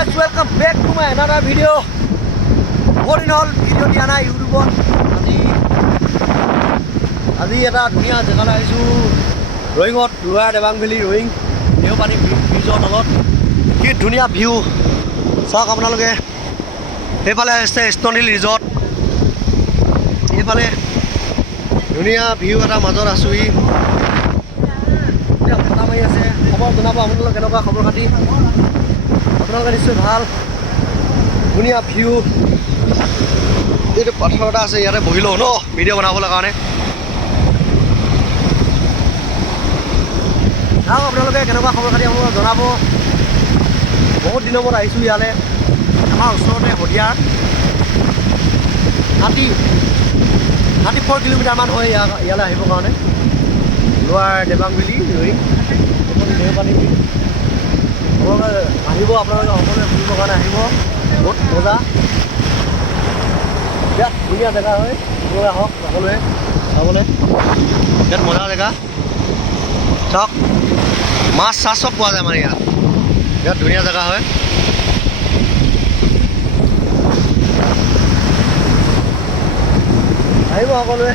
guys, welcome back to my another video. What in all video dia na YouTube আজি এটা ধুনীয়া জেগালৈ আহিছোঁ ৰয়িঙত লোৱাৰ দেৱাং ভেলী ৰয়িং দেওপানী ব্ৰিজৰ তলত কি ধুনীয়া ভিউ চাওক আপোনালোকে এইফালে আছে ষ্টনহিল ৰিজৰ্ট এইফালে ধুনীয়া ভিউ এটা মাজত আছোঁহি এতিয়া ফটা মাৰি আছে খবৰ জনাব আপোনালোক কেনেকুৱা খবৰ খাতি আপোনালোকে নিশ্চয় ভাল ধুনীয়া ভিউ এইটো পাথৰ এটা আছে ইয়াতে বহি লওঁ ন ভিডিঅ' বনাবলৈ কাৰণে চাওক আপোনালোকে কেনেকুৱা খবৰ খাতি আপোনালোকে জনাব বহুত দিনৰ মূৰত আহিছোঁ ইয়ালৈ আমাৰ ওচৰতে শদিয়াৰ 34 কিলোমিটাৰমান হয় ইয়ালৈ আহিবৰ কাৰণে লোৱাৰ দেৱাং ভেলী ৰয়িং দেওপানী সকলোৱে আহিব আপোনালোকে সকলোৱে ফুৰিবৰ কাৰণে আহিব বহুত মজা বিৰাট ধুনীয়া জেগা হয় আপোনালোকে আহক সকলোৱে চাবলৈ বিৰাট মজা জেগা চাওক মাছ চাছ চব পোৱা যায় মানে ইয়াত বিৰাট ধুনীয়া জেগা হয় আহিব সকলোৱে